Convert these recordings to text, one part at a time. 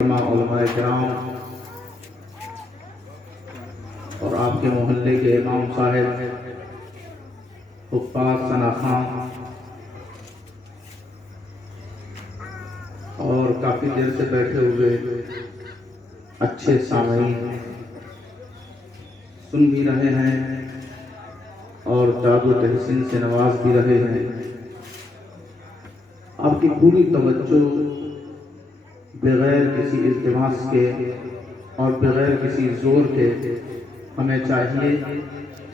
علماء کرام اور آپ کے محلے کے امام صاحب حفاظ ثنا خان اور کافی دیر سے بیٹھے ہوئے اچھے سامعین سن بھی رہے ہیں اور داد و تحسین سے نواز بھی رہے ہیں. آپ کی پوری توجہ بغیر کسی التماس کے اور بغیر کسی زور کے ہمیں چاہیے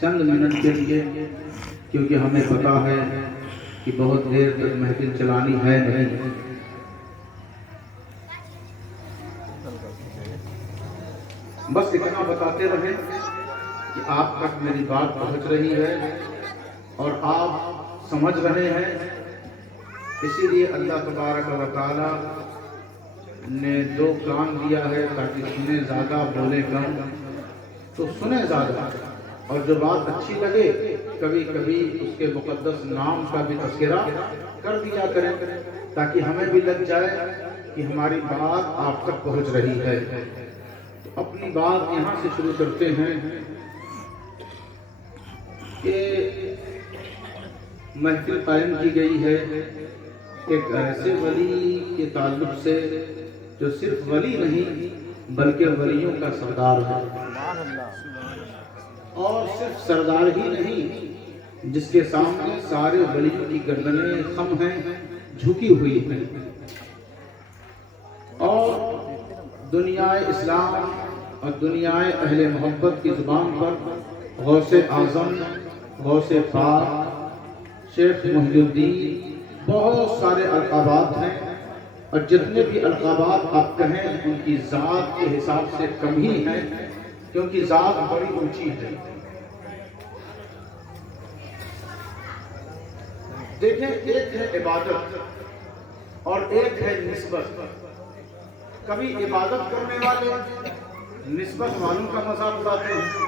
چند منٹ کے لیے، کیونکہ ہمیں پتا ہے کہ بہت دیر تک محفل چلانی ہے نہیں. بس اتنا بتاتے رہیں کہ آپ تک میری بات پہنچ رہی ہے اور آپ سمجھ رہے ہیں. اسی لیے اللہ تبارک و تعالی نے دو کان دیا ہے تاکہ سنیں زیادہ بولے کم. تو سنیں زیادہ، اور جو بات اچھی لگے کبھی کبھی اس کے مقدس نام کا بھی تذکرہ کر دیا کریں تاکہ ہمیں بھی لگ جائے کہ ہماری بات آپ تک پہنچ رہی ہے. تو اپنی بات یہاں سے شروع کرتے ہیں کہ محفل قائم کی گئی ہے ایک ایسے ولی کے تعلق سے جو صرف ولی نہیں بلکہ ولیوں کا سردار ہے، اور صرف سردار ہی نہیں جس کے سامنے سارے ولیوں کی گردنیں خم ہیں، جھکی ہوئی ہیں. اور دنیا اسلام اور دنیا اہل محبت کی زبان پر غوث اعظم، غوث پاک، شیخ محی الدین، بہت سارے القابات ہیں، اور جتنے بھی القابات آپ کہیں ان کی ذات کے حساب سے کم ہی ہیں، کیونکہ ذات بڑی اونچی ہے. دیکھیں، ایک ہے عبادت اور ایک ہے نسبت. کبھی عبادت کرنے والے نسبت والوں کا مذاق اڑاتے ہیں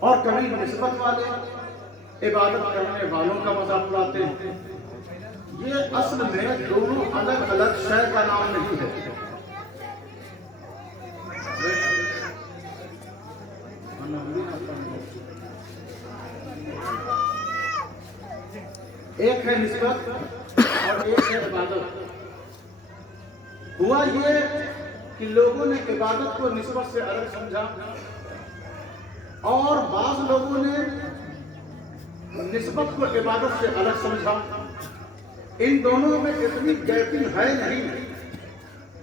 اور کبھی نسبت والے عبادت کرنے والوں کا مذاق اڑاتے ہیں. یہ اصل میں دونوں الگ الگ شے کا نام نہیں ہے. ایک ہے نسبت اور ایک ہے عبادت. ہوا یہ کہ لوگوں نے عبادت کو نسبت سے الگ سمجھا اور بعض لوگوں نے نسبت کو عبادت سے الگ سمجھا. ان دونوں میں اتنی گیپنگ ہے نہیں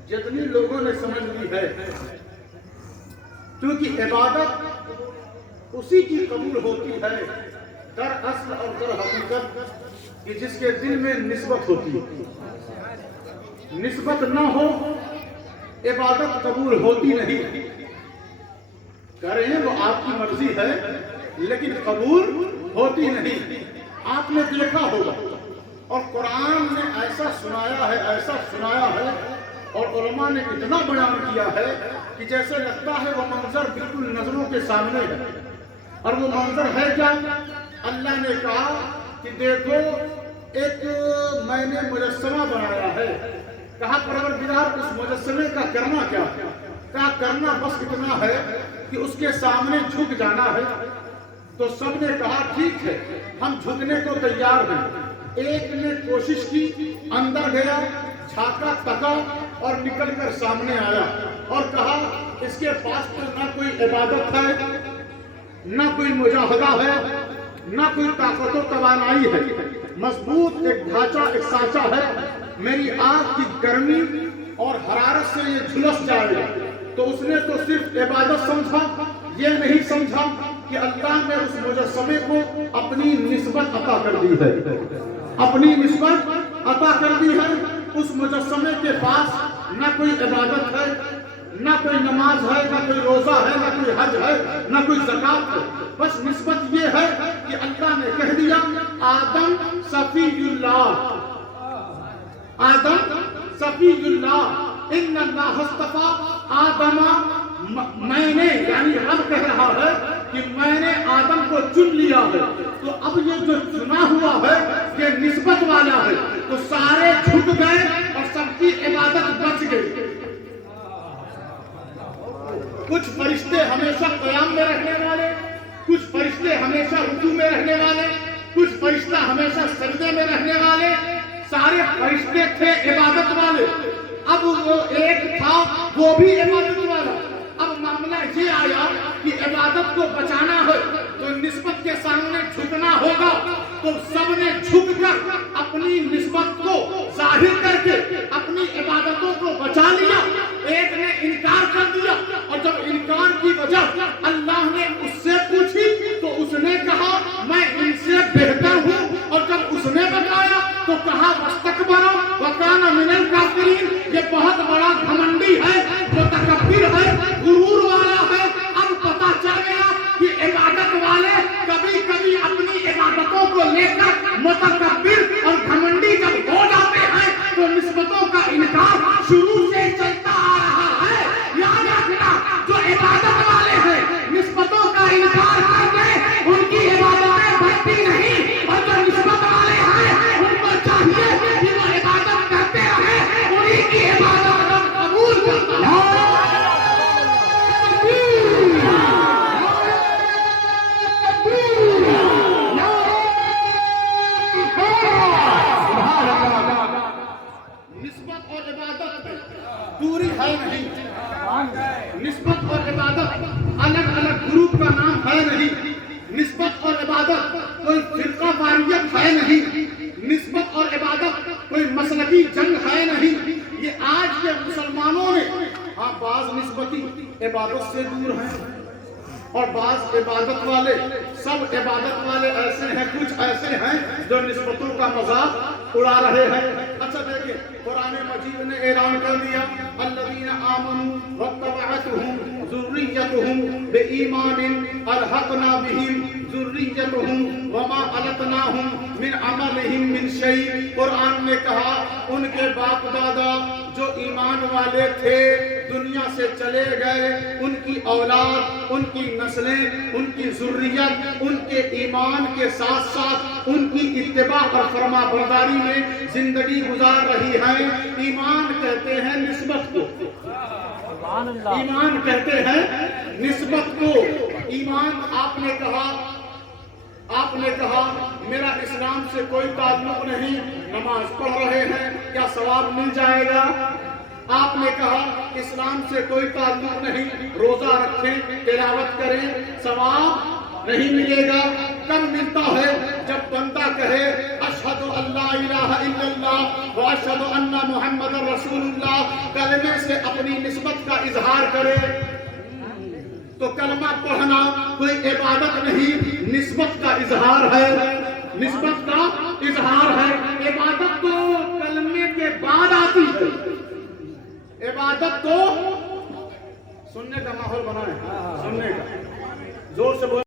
جتنی لوگوں نے سمجھ لی ہے، کیونکہ عبادت اسی کی قبول ہوتی ہے در اصل اور در حقیقت کہ جس کے دل میں نسبت ہوتی ہے. نسبت نہ ہو عبادت قبول ہوتی نہیں. کریں وہ آپ کی مرضی ہے لیکن قبول ہوتی نہیں. آپ نے دیکھا ہوگا اور قرآن نے ایسا سنایا ہے اور علماء نے اتنا بیان کیا ہے کہ جیسے لگتا ہے وہ منظر بالکل نظروں کے سامنے ہے. اور وہ منظر ہے کیا؟ اللہ نے کہا کہ دیکھو ایک میں نے مجسمہ بنایا ہے. کہا پروردگار اس مجسمے کا کرنا کیا؟ کہا کرنا بس اتنا ہے کہ اس کے سامنے جھک جانا ہے. تو سب نے کہا ٹھیک ہے ہم جھکنے کو تیار ہیں. ایک نے کوشش کی، اندر گیا، جھانکا تکا اور نکل کر سامنے آیا اور کہا اس کے پاس تو نہ کوئی عبادت ہے، نہ کوئی مجاہدہ ہے، نہ کوئی طاقت و توانائی ہے. مضبوط ایک ڈھانچہ، ایک سانچہ ہے. میری آگ کی گرمی اور حرارت سے یہ جھلس جائے گا. تو اس نے تو صرف عبادت سمجھا، یہ نہیں سمجھا کہ اللہ نے اس مجسمے کو اپنی نسبت عطا کر دی ہے. اپنی نسبت عطا کر دی ہے. اس مجسمے کے پاس نہ کوئی عبادت ہے، نہ کوئی نماز ہے، نہ کوئی روزہ ہے، نہ کوئی حج ہے، نہ کوئی زکات ہے. بس نسبت یہ ہے کہ اللہ نے کہہ دیا آدم صفی اللہ، آدم صفی اللہ، ان اللہ اصطفیٰ آدم. میں نے یعنی رب کہہ رہا ہے کہ میں نے آدم کو چن لیا ہے. تو اب یہ جو چنا ہوا ہے یہ نسبت والا ہے. تو سارے جھک گئے اور سب کی عبادت بچ گئی. کچھ فرشتے ہمیشہ قیام میں رہنے والے، کچھ فرشتے ہمیشہ رکوع میں رہنے والے، کچھ فرشتہ ہمیشہ سجدے میں رہنے والے، سارے فرشتے تھے عبادت والے۔ اب وہ ایک تھا وہ بھی عبادت والا۔ اب معاملہ یہ آیا کہ عبادت کو بچانا ہے تو نسبت کے سامنے جھکنا ہوگا، تو سب نے جھک کر اپنی نسبت کو ظاہر کر کے اپنی عبادتوں کو بچا لیا۔ ایک نے انکار کر دیا، اور جب انکار کی وجہ اللہ نے اس سے پوچھی تو اس نے کہا میں ان سے بہتر ہوں، اور جب اس نے بتایا تو کہا واستکبر وکان من الکافرین۔ یہ بہت بڑا گھمنڈی ہے، متکبر ہے، غرور والا ہے۔ اب پتا چل گیا کہ عبادت والے کبھی کبھی اپنی عبادتوں کو لے کر متکبر اور گھمنڈی جب ہو جاتے ہیں تو نسبتوں کا انکار شروع سے چلتا آ رہا ہے۔ یاد رکھنا، جو عبادت والے ہیں نسبتوں کا انکار کر کے ان کی عبادتیں بڑھتی نہیں، اور جو نسبت والے ہیں ان کو چاہیے کہ وہ عبادت کرتے رہیں، انہیں کی عبادت رب قبول کرتا ہے۔ نسبت اور عبادت دوری ہے نہیں، نسبت اور عبادت الگ الگ گروپ کا نام ہے نہیں، نسبت اور عبادت کوئی فرقہ واریت ہے نہیں، نسبت اور عبادت کوئی مسلکی جنگ ہے نہیں۔ یہ آج کے مسلمانوں نے بعض نسبتی عبادت سے دور ہیں، اور بعض عبادت والے، سب عبادت والے ایسے ہیں، کچھ ایسے ہیں جو نسبتوں کا مذاق اڑا رہے ہیں۔ اچھا دیکھیں، قرآن مجید نے اعلان کر دیا الذین آمنوا واتبعتهم ذریتهم بإیمان الحقنا بهم ذریتهم وما التناهم من عملهم من شیء۔ قرآن نے کہا ان کے باپ دادا جو ایمان والے تھے دنیا سے چلے گئے، ان کی اولاد، ان کی نسلیں، ان کی ذریت ان کے ایمان کے ساتھ ساتھ ان کی اتباع اور فرما برداری میں زندگی گزار رہی ہے۔ ایمان کہتے ہیں نسبت کو، ایمان کہتے ہیں نسبت کو۔ ایمان آپ نے کہا میرا اسلام سے کوئی تعلق نہیں، نماز پڑھ رہے ہیں کیا ثواب مل جائے گا؟ آپ نے کہا اسلام سے کوئی تعلق نہیں، روزہ رکھیں، تلاوت کریں، ثواب نہیں ملے گا۔ کب ملتا ہے؟ جب بندہ کہے اشہد ان لا الہ الا اللہ و اشہد ان محمد رسول اللہ، کلمے سے اپنی نسبت کا اظہار کرے۔ تو کلمہ پڑھنا کوئی عبادت نہیں، نسبت کا اظہار ہے، نسبت کا اظہار ہے۔ عبادت تو کلمے کے بعد آتی ہے، عبادت تو سننے کا ماحول بنائیں، سننے کا، زور سے بولیں۔